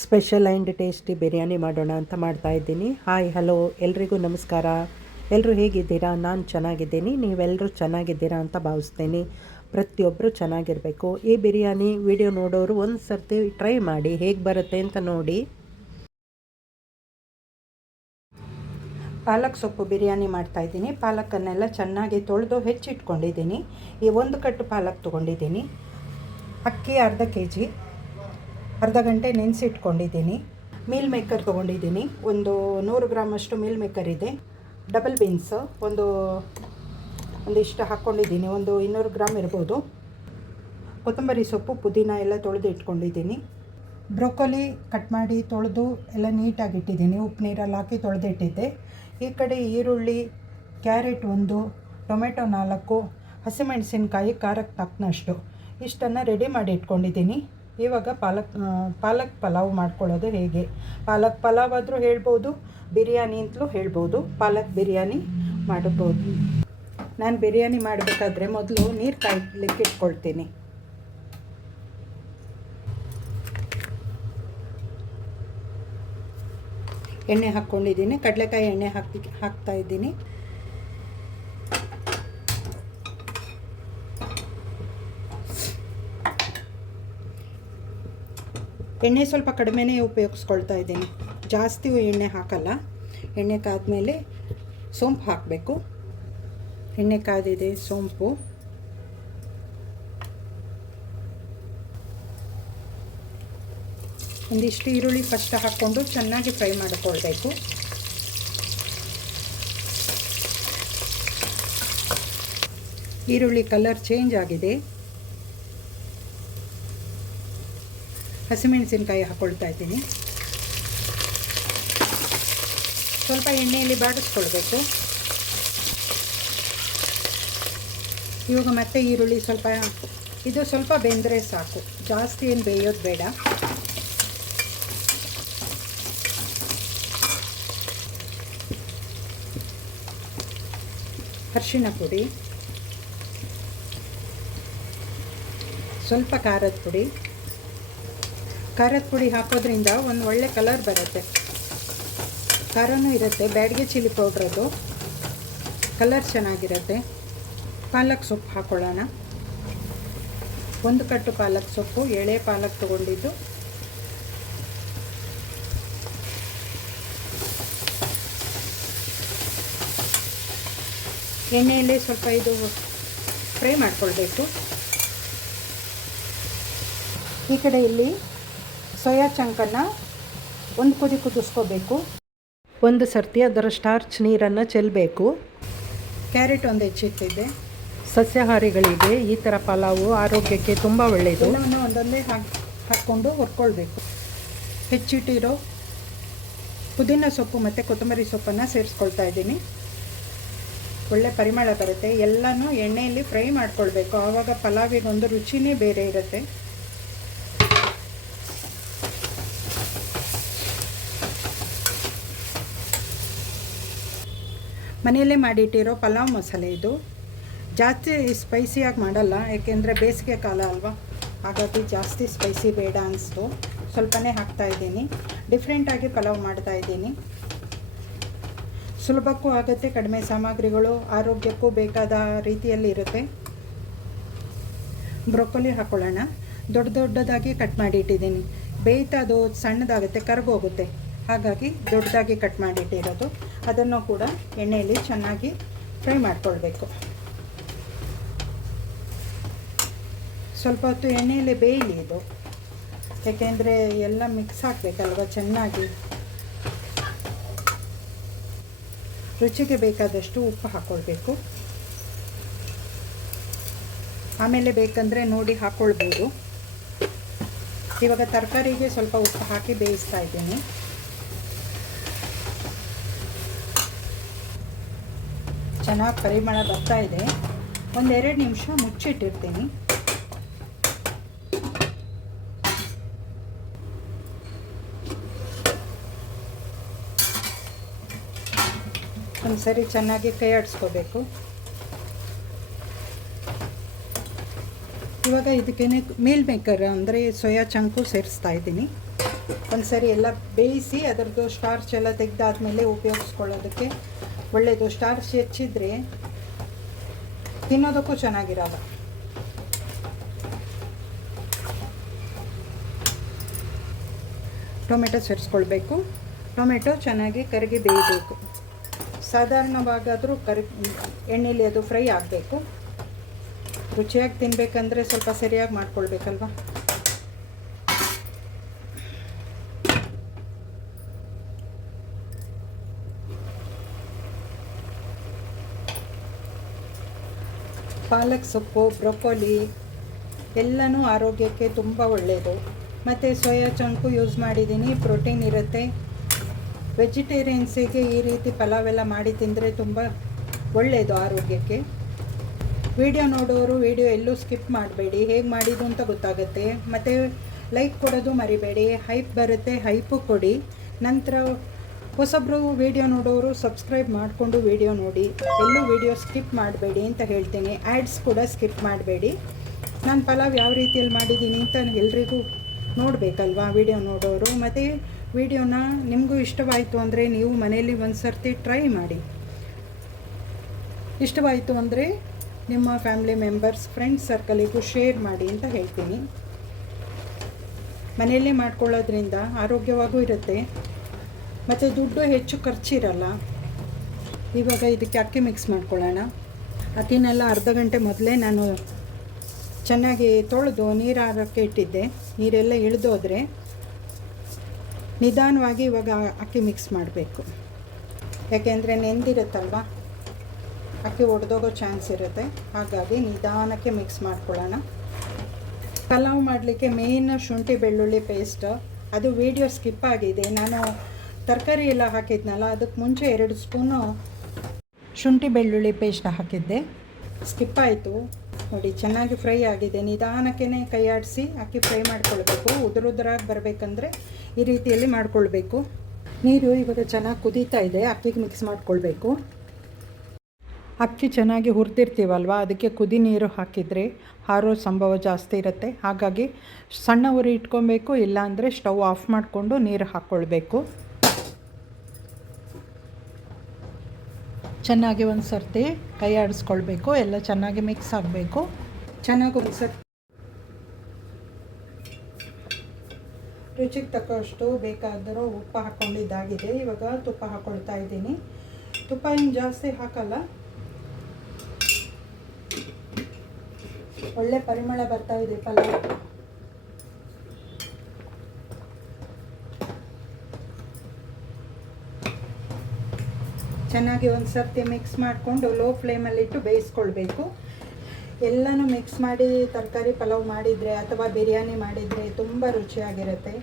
Special and tasty biryani ಮಾಡೋಣ ಅಂತ ಮಾಡ್ತಾಯಿದ್ದೀನಿ. ಹಾಯ್ ಹಲೋ ಎಲ್ರಿಗೂ ನಮಸ್ಕಾರ. ಎಲ್ಲರೂ ಹೇಗಿದ್ದೀರಾ? ನಾನು ಚೆನ್ನಾಗಿದ್ದೀನಿ, ನೀವೆಲ್ಲರೂ ಚೆನ್ನಾಗಿದ್ದೀರಾ ಅಂತ ಭಾವಿಸ್ತೀನಿ. ಪ್ರತಿಯೊಬ್ಬರು ಚೆನ್ನಾಗಿರಬೇಕು. ಈ ಬಿರಿಯಾನಿ ವಿಡಿಯೋ ನೋಡೋರು ಒಂದು ಸರ್ತಿ ಟ್ರೈ ಮಾಡಿ, ಹೇಗೆ ಬರುತ್ತೆ ಅಂತ ನೋಡಿ. ಪಾಲಕ್ ಸೊಪ್ಪು ಬಿರಿಯಾನಿ ಮಾಡ್ತಾಯಿದ್ದೀನಿ. ಪಾಲಕನ್ನೆಲ್ಲ ಚೆನ್ನಾಗಿ ತೊಳೆದು ಹೆಚ್ಚಿಟ್ಕೊಂಡಿದ್ದೀನಿ. ಈ ಒಂದು ಕಟ್ಟು ಪಾಲಕ್ ತೊಗೊಂಡಿದ್ದೀನಿ. ಅಕ್ಕಿ ಅರ್ಧ kg, ಅರ್ಧ ಗಂಟೆ ನೆನೆಸಿಟ್ಕೊಂಡಿದ್ದೀನಿ. ಮೀಲ್ ಮೇಕರ್ ತೊಗೊಂಡಿದ್ದೀನಿ. ಒಂದು 100 ಗ್ರಾಮ್ ಅಷ್ಟು ಮೀಲ್ ಮೇಕರ್ ಇದೆ. ಡಬಲ್ ಬೀನ್ಸ್ ಒಂದಿಷ್ಟು ಹಾಕ್ಕೊಂಡಿದ್ದೀನಿ, ಒಂದು 200 ಗ್ರಾಮ್ ಇರ್ಬೋದು. ಕೊತ್ತಂಬರಿ ಸೊಪ್ಪು, ಪುದೀನ ಎಲ್ಲ ತೊಳೆದು ಇಟ್ಕೊಂಡಿದ್ದೀನಿ. ಬ್ರೊಕೊಲಿ ಕಟ್ ಮಾಡಿ ತೊಳೆದು ಎಲ್ಲ ನೀಟಾಗಿ ಇಟ್ಟಿದ್ದೀನಿ. ಉಪ್ಪು ನೀರಲ್ಲಿ ಹಾಕಿ ತೊಳೆದಿಟ್ಟಿದ್ದೆ. ಈ ಕಡೆ ಈರುಳ್ಳಿ, ಕ್ಯಾರೆಟ್ 1, ಟೊಮೆಟೊ 4, ಹಸಿಮೆಣಸಿನ್ಕಾಯಿ ಖಾರಕ್ಕೆ ತಕ್ಕನಷ್ಟು ಇಷ್ಟನ್ನು ರೆಡಿ ಮಾಡಿ ಇಟ್ಕೊಂಡಿದ್ದೀನಿ. ಇವಾಗ ಪಾಲಕ್ ಪಲಾವ್ ಮಾಡ್ಕೊಳ್ಳೋದು ಹೇಗೆ, ಪಾಲಕ್ ಪಲಾವ್ ಆದರೂ ಹೇಳ್ಬೋದು, ಬಿರಿಯಾನಿ ಅಂತಲೂ ಹೇಳ್ಬೋದು. ಪಾಲಕ್ ಬಿರಿಯಾನಿ ಮಾಡ್ಬೋದು. ನಾನು ಬಿರಿಯಾನಿ ಮಾಡಬೇಕಾದ್ರೆ ಮೊದಲು ನೀರು ಕಾಯ್ಲಿಕ್ಕೆ ಇಟ್ಕೊಳ್ತೀನಿ. ಎಣ್ಣೆ ಹಾಕ್ಕೊಂಡಿದ್ದೀನಿ. ಕಡಲೆಕಾಯಿ ಎಣ್ಣೆ ಹಾಕ್ತಾಯಿದ್ದೀನಿ. ಎಣ್ಣೆ ಸ್ವಲ್ಪ ಕಡಿಮೆನೇ ಉಪಯೋಗಿಸ್ಕೊಳ್ತಾ ಇದ್ದೀನಿ, ಜಾಸ್ತಿ ಎಣ್ಣೆ ಹಾಕಲ್ಲ. ಎಣ್ಣೆ ಕಾದ್ಮೇಲೆ ಸೋಂಪು ಹಾಕಬೇಕು. ಎಣ್ಣೆ ಕಾದಿದೆ, ಸೋಂಪು, ಒಂದಿಷ್ಟು ಈರುಳ್ಳಿ ಫಸ್ಟ್ ಹಾಕ್ಕೊಂಡು ಚೆನ್ನಾಗಿ ಫ್ರೈ ಮಾಡಿಕೊಳ್ಬೇಕು. ಈರುಳ್ಳಿ ಕಲರ್ ಚೇಂಜ್ ಆಗಿದೆ. ಹಸಿಮೆಣಸಿನ್ಕಾಯಿ ಹಾಕ್ಕೊಳ್ತಾ ಇದ್ದೀನಿ. ಸ್ವಲ್ಪ ಎಣ್ಣೆಯಲ್ಲಿ ಬಾಡಿಸ್ಕೊಳ್ಬೇಕು. ಇವಾಗ ಮತ್ತೆ ಈರುಳ್ಳಿ ಸ್ವಲ್ಪ ಬೆಂದರೆ ಸಾಕು, ಜಾಸ್ತಿ ಏನು ಬೇಯೋದು ಬೇಡ. ಅರಿಶಿಣ ಪುಡಿ, ಸ್ವಲ್ಪ ಖಾರದ ಪುಡಿ. ಖಾರದ ಪುಡಿ ಹಾಕೋದ್ರಿಂದ ಒಂದು ಒಳ್ಳೆ ಕಲರ್ ಬರುತ್ತೆ, ಖಾರನೂ ಇರುತ್ತೆ. ಬ್ಯಾಡಗಿ ಚಿಲ್ಲಿ ಪೌಡ್ರದು ಕಲರ್ ಚೆನ್ನಾಗಿರುತ್ತೆ. ಪಾಲಕ್ ಸೊಪ್ಪು ಹಾಕ್ಕೊಳ್ಳೋಣ. ಒಂದು ಕಟ್ಟು ಪಾಲಕ್ ಸೊಪ್ಪು, ಎಳೆ ಪಾಲಕ್ ತೊಗೊಂಡಿದ್ದು. ಎಣ್ಣೆಯಲ್ಲಿ ಸ್ವಲ್ಪ ಇದು ಫ್ರೈ ಮಾಡ್ಕೊಳ್ಬೇಕು. ಈ ಕಡೆ ಇಲ್ಲಿ ಸೋಯಾ ಚಂಕನ್ನು ಒಂದು ಕುದಿ ಕುದಿಸ್ಕೋಬೇಕು. ಒಂದು ಸರ್ತಿ ಅದರ ಸ್ಟಾರ್ಚ್ ನೀರನ್ನು ಚೆಲ್ಲಬೇಕು. ಕ್ಯಾರೆಟ್ ಒಂದು ಹೆಚ್ಚಿಟ್ಟಿದ್ದೆ. ಸಸ್ಯಾಹಾರಿಗಳಿಗೆ ಈ ಥರ ಪಲಾವು ಆರೋಗ್ಯಕ್ಕೆ ತುಂಬ ಒಳ್ಳೆಯದು. ಎಲ್ಲವನ್ನು ಒಂದೊಂದೇ ಹಾಕ್ಕೊಂಡು ಹುರ್ಕೊಳ್ಬೇಕು. ಹೆಚ್ಚಿಟ್ಟಿರೋ ಪುದೀನ ಸೊಪ್ಪು ಮತ್ತು ಕೊತ್ತಂಬರಿ ಸೊಪ್ಪನ್ನು ಸೇರಿಸ್ಕೊಳ್ತಾ ಇದ್ದೀನಿ. ಒಳ್ಳೆ ಪರಿಮಳ ಬರುತ್ತೆ. ಎಲ್ಲನೂ ಎಣ್ಣೆಯಲ್ಲಿ ಫ್ರೈ ಮಾಡ್ಕೊಳ್ಬೇಕು, ಆವಾಗ ಪಲಾವಿಗೊಂದು ರುಚಿನೇ ಬೇರೆ ಇರುತ್ತೆ. ಮನೆಯಲ್ಲೇ ಮಾಡಿಟ್ಟಿರೋ ಪಲಾವ್ ಮಸಾಲೆ ಇದು. ಜಾಸ್ತಿ ಸ್ಪೈಸಿಯಾಗಿ ಮಾಡಲ್ಲ, ಏಕೆಂದರೆ ಬೇಸಿಗೆ ಕಾಲ ಅಲ್ವಾ, ಹಾಗಾಗಿ ಜಾಸ್ತಿ ಸ್ಪೈಸಿ ಬೇಡ ಅನಿಸ್ತು. ಸ್ವಲ್ಪನೇ ಹಾಕ್ತಾಯಿದ್ದೀನಿ. ಡಿಫ್ರೆಂಟಾಗಿ ಪಲಾವ್ ಮಾಡ್ತಾಯಿದ್ದೀನಿ. ಸುಲಭಕ್ಕೂ ಆಗುತ್ತೆ, ಕಡಿಮೆ ಸಾಮಗ್ರಿಗಳು, ಆರೋಗ್ಯಕ್ಕೂ ಬೇಕಾದ ರೀತಿಯಲ್ಲಿ ಇರುತ್ತೆ. ಬ್ರೊಕೊಲಿ ಹಾಕ್ಕೊಳ್ಳೋಣ. ದೊಡ್ಡದಾಗಿ ಕಟ್ ಮಾಡಿ ಇಟ್ಟಿದ್ದೀನಿ. ಬೇಯ್ತಾ ಅದು ಸಣ್ಣದಾಗುತ್ತೆ, ಕರಗೋಗುತ್ತೆ, ಹಾಗಾಗಿ ದೊಡ್ಡದಾಗಿ ಕಟ್ ಮಾಡಿಟ್ಟಿರೋದು. ಅದನ್ನು ಕೂಡ ಎಣ್ಣೆಯಲ್ಲಿ ಚೆನ್ನಾಗಿ ಫ್ರೈ ಮಾಡ್ಕೊಳ್ಬೇಕು. ಸ್ವಲ್ಪ ಹೊತ್ತು ಎಣ್ಣೆಯಲ್ಲಿ ಬೇಯಲಿ ಇದು, ಯಾಕೆಂದರೆ ಎಲ್ಲ ಮಿಕ್ಸ್ ಹಾಕಬೇಕಲ್ವ ಚೆನ್ನಾಗಿ. ರುಚಿಗೆ ಬೇಕಾದಷ್ಟು ಉಪ್ಪು ಹಾಕ್ಕೊಳ್ಬೇಕು. ಆಮೇಲೆ ಬೇಕಂದರೆ ನೋಡಿ ಹಾಕ್ಕೊಳ್ಬೋದು. ಇವಾಗ ತರಕಾರಿಗೆ ಸ್ವಲ್ಪ ಉಪ್ಪು ಹಾಕಿ ಬೇಯಿಸ್ತಾ ಇದ್ದೀನಿ. ಚೆನ್ನಾಗಿ ಪರಿಮಳ ಬರ್ತಾ ಇದೆ. 1-2 ನಿಮಿಷ ಮುಚ್ಚಿಟ್ಟಿರ್ತೀನಿ. ಒಂದು ಸರಿ ಚೆನ್ನಾಗಿ ಕೈ ಆಡಿಸ್ಕೋಬೇಕು. ಇವಾಗ ಇದಕ್ಕೇನೆ ಮೀಲ್ ಮೇಕರ್ ಅಂದರೆ ಸೋಯಾ ಚಂಕು ಸೇರಿಸ್ತಾ ಇದ್ದೀನಿ. ಒಂದು ಸರಿ ಎಲ್ಲ ಬೇಯಿಸಿ ಅದರದ್ದು ಸ್ಟಾರ್ಚ್ ಎಲ್ಲ ತೆಗೆದಾದ್ಮೇಲೆ ಉಪಯೋಗಿಸ್ಕೊಳ್ಳೋದಕ್ಕೆ ಒಳ್ಳೆಯದು. ಸ್ಟಾರ್ಚ್ ಹೆಚ್ಚಿದ್ರೆ ತಿನ್ನೋದಕ್ಕೂ ಚೆನ್ನಾಗಿರಲ್ಲ. ಟೊಮೆಟೊ ಸೇರಿಸ್ಕೊಳ್ಬೇಕು. ಟೊಮೆಟೊ ಚೆನ್ನಾಗಿ ಕರಗಿ ಬೇಯಬೇಕು. ಸಾಧಾರಣವಾಗಾದರೂ ಎಣ್ಣೆಯಲ್ಲಿ ಅದು ಫ್ರೈ ಆಗಬೇಕು. ರುಚಿಯಾಗಿ ತಿನ್ನಬೇಕಂದ್ರೆ ಸ್ವಲ್ಪ ಸರಿಯಾಗಿ ಮಾಡ್ಕೊಳ್ಬೇಕಲ್ವ. ಪಾಲಕ್ ಸೊಪ್ಪು, ಬ್ರೊಕೊಲಿ ಎಲ್ಲನೂ ಆರೋಗ್ಯಕ್ಕೆ ತುಂಬ ಒಳ್ಳೆಯದು. ಮತ್ತು ಸೋಯಾ ಚಂಕು ಯೂಸ್ ಮಾಡಿದ್ದೀನಿ, ಪ್ರೋಟೀನ್ ಇರುತ್ತೆ. ವೆಜಿಟೇರಿಯನ್ಸಿಗೆ ಈ ರೀತಿ ಪಲಾವೆಲ್ಲ ಮಾಡಿ ತಿಂದರೆ ತುಂಬ ಒಳ್ಳೆಯದು ಆರೋಗ್ಯಕ್ಕೆ. ವಿಡಿಯೋ ನೋಡೋರು ವಿಡಿಯೋ ಎಲ್ಲೂ ಸ್ಕಿಪ್ ಮಾಡಬೇಡಿ, ಹೇಗೆ ಮಾಡಿದ್ದು ಅಂತ ಗೊತ್ತಾಗುತ್ತೆ. ಮತ್ತು ಲೈಕ್ ಕೊಡೋದು ಮರಿಬೇಡಿ. ಹೈಪ್ ಬರುತ್ತೆ, ಹೈಪು ಕೊಡಿ. ನಂತರ ಹೊಸಬ್ರು ವಿಡಿಯೋ ನೋಡೋರು ಸಬ್ಸ್ಕ್ರೈಬ್ ಮಾಡಿಕೊಂಡು ವಿಡಿಯೋ ನೋಡಿ. ಎಲ್ಲೂ ವಿಡಿಯೋ ಸ್ಕಿಪ್ ಮಾಡಬೇಡಿ ಅಂತ ಹೇಳ್ತೀನಿ. ಆ್ಯಡ್ಸ್ ಕೂಡ ಸ್ಕಿಪ್ ಮಾಡಬೇಡಿ. ನಾನು ಪಲಾವ್ ಯಾವ ರೀತಿಯಲ್ಲಿ ಮಾಡಿದ್ದೀನಿ ಅಂತ ಎಲ್ರಿಗೂ ನೋಡಬೇಕಲ್ವಾ ವಿಡಿಯೋ ನೋಡೋರು. ಮತ್ತು ವಿಡಿಯೋನ ನಿಮಗೂ ಇಷ್ಟವಾಯಿತು ಅಂದರೆ ನೀವು ಮನೆಯಲ್ಲಿ ಒಂದು ಸರ್ತಿ ಟ್ರೈ ಮಾಡಿ. ಇಷ್ಟವಾಯಿತು ಅಂದರೆ ನಿಮ್ಮ ಫ್ಯಾಮಿಲಿ ಮೆಂಬರ್ಸ್, ಫ್ರೆಂಡ್ಸ್ ಸರ್ಕಲಿಗೂ ಶೇರ್ ಮಾಡಿ ಅಂತ ಹೇಳ್ತೀನಿ. ಮನೆಯಲ್ಲೇ ಮಾಡ್ಕೊಳ್ಳೋದ್ರಿಂದ ಆರೋಗ್ಯವಾಗೂ ಇರುತ್ತೆ ಮತ್ತು ದುಡ್ಡು ಹೆಚ್ಚು ಖರ್ಚಿರಲ್ಲ. ಇವಾಗ ಇದಕ್ಕೆ ಅಕ್ಕಿ ಮಿಕ್ಸ್ ಮಾಡ್ಕೊಳ್ಳೋಣ. ಅಕ್ಕಿನೆಲ್ಲ ಅರ್ಧ ಗಂಟೆ ಮೊದಲೇ ನಾನು ಚೆನ್ನಾಗಿ ತೊಳೆದು ನೀರು ಆರೋಕ್ಕೆ ಇಟ್ಟಿದ್ದೆ. ನೀರೆಲ್ಲ ಇಳಿದೋದ್ರೆ ನಿಧಾನವಾಗಿ ಇವಾಗ ಅಕ್ಕಿ ಮಿಕ್ಸ್ ಮಾಡಬೇಕು. ಯಾಕೆಂದರೆ ನೆಂದಿರುತ್ತಲ್ವ, ಅಕ್ಕಿ ಒಡೆದೋಗೋ ಚಾನ್ಸ್ ಇರುತ್ತೆ. ಹಾಗಾಗಿ ನಿಧಾನಕ್ಕೆ ಮಿಕ್ಸ್ ಮಾಡ್ಕೊಳ್ಳೋಣ. ಪಲಾವ್ ಮಾಡಲಿಕ್ಕೆ ಮೇಯ್ನ್ ಶುಂಠಿ ಬೆಳ್ಳುಳ್ಳಿ ಪೇಸ್ಟ್. ಅದು ವಿಡಿಯೋ ಸ್ಕಿಪ್ ಆಗಿದೆ. ನಾನು ತರಕಾರಿ ಎಲ್ಲ ಹಾಕಿದ್ನಲ್ಲ, ಅದಕ್ಕೆ ಮುಂಚೆ 2 ಸ್ಪೂನು ಶುಂಠಿ ಬೆಳ್ಳುಳ್ಳಿ ಪೇಸ್ಟ್ ಹಾಕಿದ್ದೆ, ಸ್ಕಿಪ್ ಆಯಿತು. ನೋಡಿ ಚೆನ್ನಾಗಿ ಫ್ರೈ ಆಗಿದೆ. ನಿಧಾನಕ್ಕೆ ಕೈ ಆಡಿಸಿ ಅಕ್ಕಿ ಫ್ರೈ ಮಾಡ್ಕೊಳ್ಬೇಕು. ಉದುರುದ್ರಾಗಿ ಬರಬೇಕಂದ್ರೆ ಈ ರೀತಿಯಲ್ಲಿ ಮಾಡ್ಕೊಳ್ಬೇಕು. ನೀರು ಇವಾಗ ಚೆನ್ನಾಗಿ ಕುದೀತಾ ಇದೆ. ಅಕ್ಕಿಗೆ ಮಿಕ್ಸ್ ಮಾಡ್ಕೊಳ್ಬೇಕು. ಅಕ್ಕಿ ಚೆನ್ನಾಗಿ ಹುರಿದಿರ್ತೀವಲ್ವ, ಅದಕ್ಕೆ ಕುದಿ ನೀರು ಹಾಕಿದರೆ ಹಾರೋ ಸಂಭವ ಜಾಸ್ತಿ ಇರುತ್ತೆ. ಹಾಗಾಗಿ ಸಣ್ಣ ಉರಿ ಇಟ್ಕೊಬೇಕು, ಇಲ್ಲಾಂದರೆ ಸ್ಟವ್ ಆಫ್ ಮಾಡಿಕೊಂಡು ನೀರು ಹಾಕ್ಕೊಳ್ಬೇಕು. ಚೆನ್ನಾಗಿ ಒಂದು ಸರ್ತಿ ಕೈ ಆಡಿಸ್ಕೊಳ್ಬೇಕು. ಎಲ್ಲ ಚೆನ್ನಾಗಿ ಮಿಕ್ಸ್ ಆಗಬೇಕು. ಚೆನ್ನಾಗಿ ಒಂದು ಸರ್ತಿ ರುಚಿಗೆ ತಕ್ಕಷ್ಟು ಬೇಕಾದರೂ ಉಪ್ಪು ಹಾಕ್ಕೊಂಡಿದ್ದಾಗಿದೆ. ಇವಾಗ ತುಪ್ಪ ಹಾಕ್ಕೊಳ್ತಾ ಇದ್ದೀನಿ. ತುಪ್ಪ ಏನು ಜಾಸ್ತಿ ಹಾಕಲ್ಲ. ಒಳ್ಳೆ ಪರಿಮಳ ಬರ್ತಾ ಇದೆ ಪಲಾವ್. ಚೆನ್ನಾಗಿ ಒಂದು ಸರ್ತಿ ಮಿಕ್ಸ್ ಮಾಡಿಕೊಂಡು ಲೋ ಫ್ಲೇಮಲ್ಲಿಟ್ಟು ಬೇಯಿಸ್ಕೊಳ್ಬೇಕು. ಎಲ್ಲನೂ ಮಿಕ್ಸ್ ಮಾಡಿ ತರಕಾರಿ ಪಲಾವ್ ಮಾಡಿದರೆ ಅಥವಾ ಬಿರಿಯಾನಿ ಮಾಡಿದರೆ ತುಂಬ ರುಚಿಯಾಗಿರುತ್ತೆ.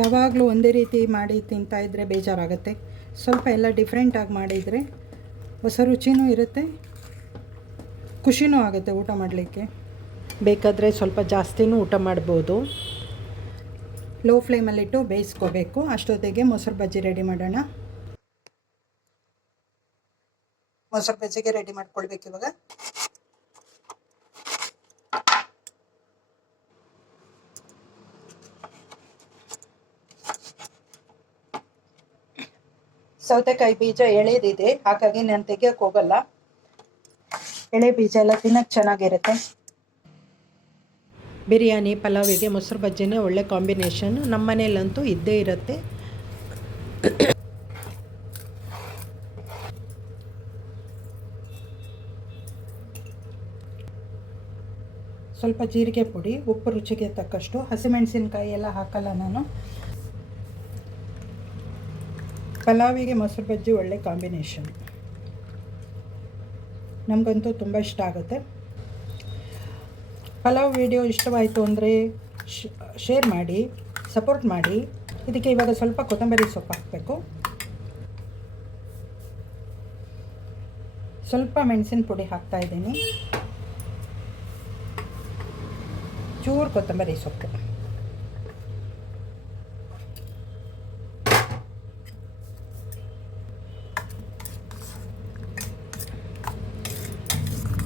ಯಾವಾಗಲೂ ಒಂದೇ ರೀತಿ ಮಾಡಿ ತಿಂತಾಯಿದ್ರೆ ಬೇಜಾರಾಗುತ್ತೆ. ಸ್ವಲ್ಪ ಎಲ್ಲ ಡಿಫ್ರೆಂಟಾಗಿ ಮಾಡಿದರೆ ಹೊಸ ರುಚಿನೂ ಇರುತ್ತೆ, ಖುಷಿನೂ ಆಗುತ್ತೆ ಊಟ ಮಾಡಲಿಕ್ಕೆ. ಬೇಕಾದರೆ ಸ್ವಲ್ಪ ಜಾಸ್ತಿನೂ ಊಟ ಮಾಡ್ಬೋದು. ಲೋ ಫ್ಲೇಮಲ್ಲಿಟ್ಟು ಬೇಯಿಸ್ಕೋಬೇಕು. ಅಷ್ಟೊತ್ತಿಗೆ ಮೊಸರು ಬಜ್ಜಿ ರೆಡಿ ಮಾಡೋಣ. ಮೊಸರು ಬಜ್ಜಿಗೆ ರೆಡಿ ಮಾಡ್ಕೊಳ್ಬೇಕು. ಇವಾಗ ಸೌತೆಕಾಯಿ ಬೀಜ ಎಳೆದಿದೆ, ಹಾಗಾಗಿ ನಾನು ತೆಗಿಯೋಕೆ ಹೋಗಲ್ಲ. ಎಳೆ ಬೀಜ ಎಲ್ಲ ತಿನ್ನೋಕ್ಕೆ ಚೆನ್ನಾಗಿರುತ್ತೆ. ಬಿರಿಯಾನಿ ಪಲಾವಿಗೆ ಮೊಸರು ಬಜ್ಜಿನೇ ಒಳ್ಳೆ ಕಾಂಬಿನೇಷನ್. ನಮ್ಮ ಮನೇಲಂತೂ ಇದ್ದೇ ಇರುತ್ತೆ. ಸ್ವಲ್ಪ ಜೀರಿಗೆ ಪುಡಿ, ಉಪ್ಪು ರುಚಿಗೆ ತಕ್ಕಷ್ಟು. ಹಸಿಮೆಣಸಿನಕಾಯಿ ಎಲ್ಲ ಹಾಕಲ್ಲ ನಾನು. ಪಲಾವಿಗೆ ಮೊಸರು ಬಜ್ಜಿ ಒಳ್ಳೆ ಕಾಂಬಿನೇಷನ್. ನಮಗಂತೂ ತುಂಬ ಇಷ್ಟ ಆಗುತ್ತೆ. ಪಲಾವ್ ವಿಡಿಯೋ ಇಷ್ಟವಾಯಿತು ಅಂದರೆ ಶೇರ್ ಮಾಡಿ, ಸಪೋರ್ಟ್ ಮಾಡಿ. ಇದಕ್ಕೆ ಇವಾಗ ಸ್ವಲ್ಪ ಕೊತ್ತಂಬರಿ ಸೊಪ್ಪು ಹಾಕಬೇಕು. ಸ್ವಲ್ಪ ಮೆಣಸಿನ ಪುಡಿ ಹಾಕ್ತಾಯಿದ್ದೀನಿ. ಚೂರು ಕೊತ್ತಂಬರಿ ಸೊಪ್ಪು.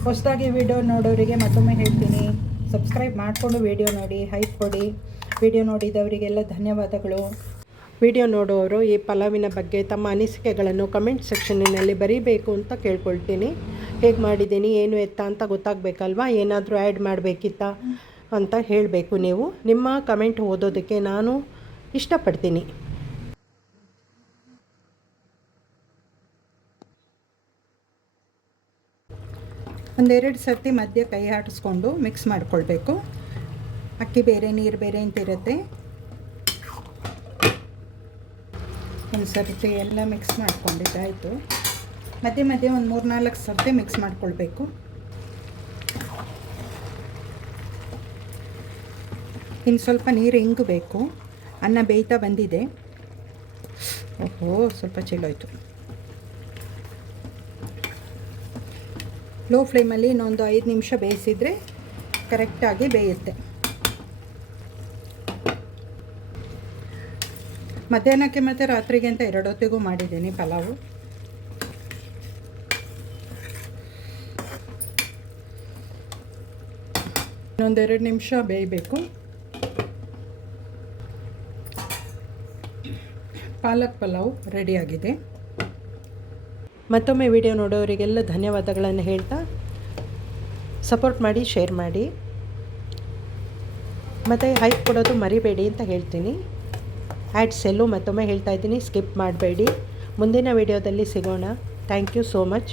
ಹೊಸದಾಗಿ ವಿಡಿಯೋ ನೋಡೋರಿಗೆ ಮತ್ತೊಮ್ಮೆ ಹೇಳ್ತೀನಿ, ಸಬ್ಸ್ಕ್ರೈಬ್ ಮಾಡಿಕೊಂಡು ವಿಡಿಯೋ ನೋಡಿ, ಹೈಪ್ ಕೊಡಿ. ವಿಡಿಯೋ ನೋಡಿದವರಿಗೆಲ್ಲ ಧನ್ಯವಾದಗಳು. ವಿಡಿಯೋ ನೋಡುವವರು ಈ ಪಲಾವಿನ ಬಗ್ಗೆ ತಮ್ಮ ಅನಿಸಿಕೆಗಳನ್ನು ಕಮೆಂಟ್ ಸೆಕ್ಷನ್ನಿನಲ್ಲಿ ಬರೀಬೇಕು ಅಂತ ಕೇಳ್ಕೊಳ್ತೀನಿ. ಹೇಗೆ ಮಾಡಿದ್ದೀನಿ, ಏನು ಎತ್ತ ಅಂತ ಗೊತ್ತಾಗಬೇಕಲ್ವಾ, ಏನಾದರೂ ಆ್ಯಡ್ ಮಾಡಬೇಕಿತ್ತ ಅಂತ ಹೇಳಬೇಕು. ನೀವು ನಿಮ್ಮ ಕಮೆಂಟ್ ಓದೋದಕ್ಕೆ ನಾನು ಇಷ್ಟಪಡ್ತೀನಿ. ಒಂದೆರಡು ಸರ್ತಿ ಮಧ್ಯೆ ಕೈ ಆಡಿಸ್ಕೊಂಡು ಮಿಕ್ಸ್ ಮಾಡ್ಕೊಳ್ಬೇಕು. ಅಕ್ಕಿ ಬೇರೆ ನೀರು ಬೇರೆ ಅಂತಿರುತ್ತೆ. ಒಂದು ಸರ್ತಿ ಎಲ್ಲ ಮಿಕ್ಸ್ ಮಾಡ್ಕೊಂಡಿದ್ದಾಯಿತು. ಮಧ್ಯೆ ಮಧ್ಯೆ ಒಂದು 3-4 ಸರ್ತಿ ಮಿಕ್ಸ್ ಮಾಡ್ಕೊಳ್ಬೇಕು. ಇನ್ನು ಸ್ವಲ್ಪ ನೀರು ಇಂಗಬೇಕು. ಅನ್ನ ಬೇಯ್ತಾ ಬಂದಿದೆ. ಓಹೋ, ಸ್ವಲ್ಪ ಚೆಲ್ಲೋಯ್ತು. ಲೋ ಫ್ಲೇಮಲ್ಲಿ ಇನ್ನೊಂದು 5 ನಿಮಿಷ ಬೇಯಿಸಿದರೆ ಕರೆಕ್ಟಾಗಿ ಬೇಯುತ್ತೆ. ಮಧ್ಯಾಹ್ನಕ್ಕೆ ಮತ್ತು ರಾತ್ರಿಗೆ ಅಂತ 2 ಹೊತ್ತಿಗೂ ಮಾಡಿದ್ದೀನಿ ಪಲಾವು. ಇನ್ನೊಂದು 2 ನಿಮಿಷ ಬೇಯಬೇಕು. ಪಾಲಕ್ ಪಲಾವ್ ರೆಡಿಯಾಗಿದೆ. ಮತ್ತೊಮ್ಮೆ ವಿಡಿಯೋ ನೋಡೋರಿಗೆಲ್ಲ ಧನ್ಯವಾದಗಳನ್ನು ಹೇಳ್ತಾ ಸಪೋರ್ಟ್ ಮಾಡಿ, ಶೇರ್ ಮಾಡಿ, ಮತ್ತು ಹೈಪ್ ಕೊಡೋದು ಮರಿಬೇಡಿ ಅಂತ ಹೇಳ್ತೀನಿ. ಆ್ಯಡ್ಸ್ ಎಲ್ಲೂ ಮತ್ತೊಮ್ಮೆ ಹೇಳ್ತಾ ಇದ್ದೀನಿ, ಸ್ಕಿಪ್ ಮಾಡಬೇಡಿ. ಮುಂದಿನ ವಿಡಿಯೋದಲ್ಲಿ ಸಿಗೋಣ. Thank you so much.